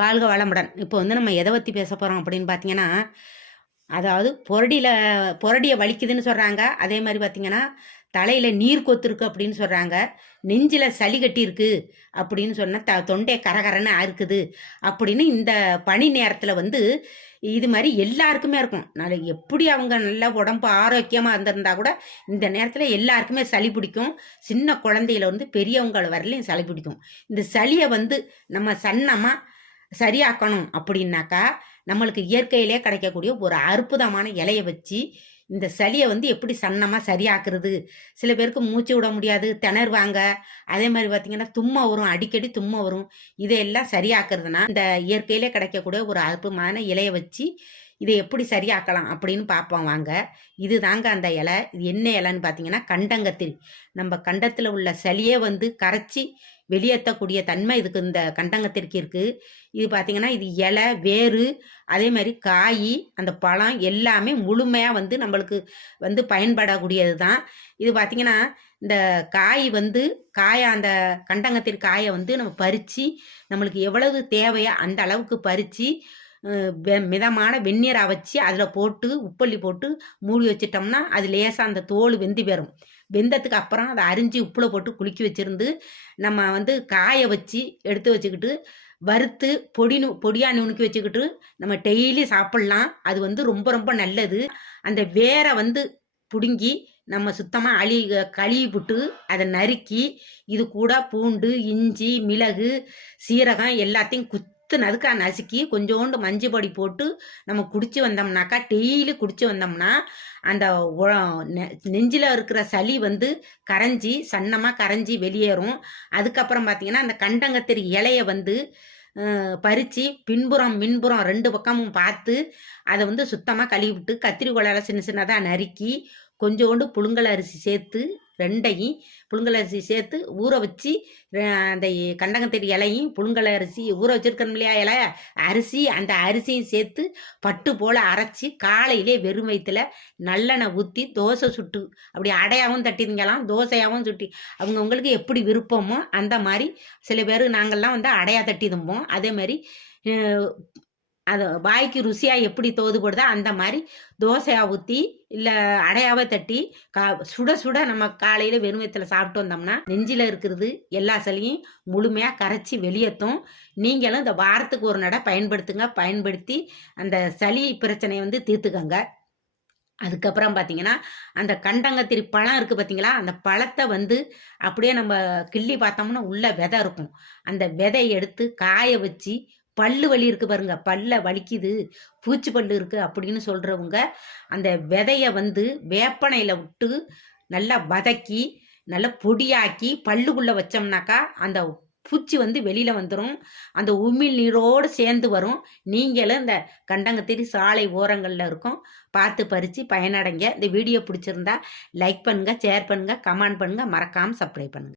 வாழ்க வளமுடன். இப்போ வந்து நம்ம எதை பற்றி பேச போகிறோம் அப்படின்னு பார்த்தீங்கன்னா அதாவது பொரடியில் பொரடியை வலிக்குதுன்னு சொல்கிறாங்க அதே மாதிரி பார்த்தீங்கன்னா தலையில் நீர் கொத்துருக்கு அப்படின்னு சொல்கிறாங்க நெஞ்சில் சளி கட்டியிருக்கு அப்படின்னு சொன்னால் த தொண்டை கரகரன்னு இருக்குது அப்படின்னு இந்த பனி நேரத்தில் வந்து இது மாதிரி எல்லாருக்குமே இருக்கும். நல்ல எப்படி அவங்க நல்லா உடம்பு ஆரோக்கியமாக இருந்திருந்தா கூட இந்த நேரத்தில் எல்லாருக்குமே சளி பிடிக்கும். சின்ன குழந்தையில வந்து பெரியவங்க வரலையும் சளி பிடிக்கும். இந்த சளியை வந்து நம்ம சன்னமாக சரியாக்கணும் அப்படின்னாக்கா நம்மளுக்கு இயற்கையிலே கிடைக்கக்கூடிய ஒரு அற்புதமான இலையை வச்சு இந்த சளியை வந்து எப்படி சன்னமாக சரியாக்குறது? சில பேருக்கு மூச்சு விட முடியாது திணறுவாங்க. அதே மாதிரி பார்த்தீங்கன்னா தும்மை வரும் அடிக்கடி தும்மை வரும். இதையெல்லாம் சரியாக்குறதுனா இந்த இயற்கையிலே கிடைக்கக்கூடிய ஒரு அற்புதமான இலையை வச்சு இதை எப்படி சரியாக்கலாம் அப்படின்னு பார்ப்போம் வாங்க. இது தாங்க அந்த இலை. இது என்ன இலைன்னு பார்த்தீங்கன்னா கண்டங்கத்திரி. நம்ம கண்டத்தில் உள்ள சளியே வந்து கரைச்சி வெளியேற்றக்கூடிய தன்மை இதுக்கு இந்த கண்டங்கத்திற்கு இருக்குது இது பார்த்திங்கன்னா இது இலை வேறு அதே மாதிரி காய் அந்த பழம் எல்லாமே முழுமையாக வந்து நம்மளுக்கு வந்து பயன்படக்கூடியது தான் இது பார்த்திங்கன்னா இந்த காய் வந்து காயை அந்த கண்டங்கத்திற்கு காயை வந்து நம்ம பறித்து நம்மளுக்கு எவ்வளவு தேவையோ அந்த அளவுக்கு பறித்து மிதமான வெந்நீரை வச்சு அதில் போட்டு உப்பள்ளி போட்டு மூடி வச்சிட்டோம்னா அது லேசாக அந்த தோல் வெந்து பெறும். வெந்ததுக்கு அப்புறம் அதை அரிஞ்சு உப்பில் போட்டு குலுக்கி வச்சுருந்து நம்ம வந்து காய வச்சு எடுத்து வச்சுக்கிட்டு வறுத்து பொடி நு பொடியாக நுணுக்கி வச்சுக்கிட்டு நம்ம டெய்லி சாப்பிட்லாம். அது வந்து ரொம்ப ரொம்ப நல்லது. அந்த வேரை வந்து பிடுங்கி நம்ம சுத்தமாக அழி கழுவி விட்டு அதை நறுக்கி இது கூட பூண்டு இஞ்சி மிளகு சீரகம் எல்லாத்தையும் குத் பத்து நதுக்கா நசுக்கி கொஞ்சோண்டு மஞ்சள் பொடி போட்டு நம்ம குடிச்சு வந்தோம்னாக்கா டெய்லி குடிச்சு வந்தோம்னா அந்த நெஞ்சில் இருக்கிற சளி வந்து கரைஞ்சி சன்னமாக கரைஞ்சி வெளியேறும். அதுக்கப்புறம் பார்த்தீங்கன்னா அந்த கண்டங்கத்திரி இலையை வந்து பறித்து பின்புறம் மின்புறம் ரெண்டு பக்கமும் பார்த்து அதை வந்து சுத்தமாக கழுவி விட்டு கத்திரி சின்ன சின்னதாக நறுக்கி கொஞ்சோண்டு புழுங்கல் அரிசி சேர்த்து ரெண்டையும் புழுங்கலரிசி சேர்த்து ஊற வச்சு அந்த கண்டங்கத்தடி இலையும் புழுங்கல் அரிசி ஊற வச்சிருக்கணும் இல்லையா இலை? அரிசி அந்த அரிசியும் சேர்த்து பட்டு போல் அரைச்சி காலையிலே வெறும் வயிற்றுல நல்லெண்ணெய் ஊற்றி தோசை சுட்டு அப்படி அடையாகவும் தட்டிதுங்கலாம் தோசையாகவும் சுட்டி. அவங்கவுங்களுக்கு எப்படி விருப்பமோ அந்த மாதிரி சில பேர் நாங்கள்லாம் வந்து அடையா தட்டி தும்போம் அதே மாதிரி அது வாய்க்கு ருசியாக எப்படி தோதுபடுதோ அந்த மாதிரி தோசையாக ஊற்றி இல்லை அடையாவை தட்டி கா சுட சுட நம்ம காலையில் வெறுமயத்தில் சாப்பிட்டு வந்தோம்னா நெஞ்சில் இருக்கிறது எல்லா சளியும் முழுமையாக கரைச்சி வெளியேற்றும் நீங்களும் இந்த வாரத்துக்கு ஒரு நடை பயன்படுத்துங்க. பயன்படுத்தி அந்த சளி பிரச்சனையை வந்து தீர்த்துக்கங்க. அதுக்கப்புறம் பார்த்தீங்கன்னா அந்த கண்டங்கத்திரி பழம் இருக்குது பார்த்தீங்களா அந்த பழத்தை வந்து அப்படியே நம்ம கிள்ளி பார்த்தோம்னா உள்ள விதை இருக்கும். அந்த விதையை எடுத்து காய வச்சு பல்லு வலி இருக்கு பாருங்க. பல்ல வலிக்குது. பூச்சி பல்லு இருக்கு அப்படின்னு சொல்றவங்க அந்த விதைய வந்து வேப்பனையில விட்டு நல்லா வதக்கி நல்லா பொடியாக்கி பல்லுக்குள்ள வச்சோம்னாக்கா அந்த பூச்சி வந்து வெளியில வந்துடும் அந்த உமிழ் நீரோடு சேர்ந்து வரும். நீங்களும் இந்த கண்டங்கத்திரி சாலை ஓரங்களில் இருக்கும். பார்த்து பறித்து பயனடைங்க. இந்த வீடியோ பிடிச்சிருந்தா லைக் பண்ணுங்க ஷேர் பண்ணுங்க கமெண்ட் பண்ணுங்க. மறக்காமல் சப்ஸ்கிரைப் பண்ணுங்க.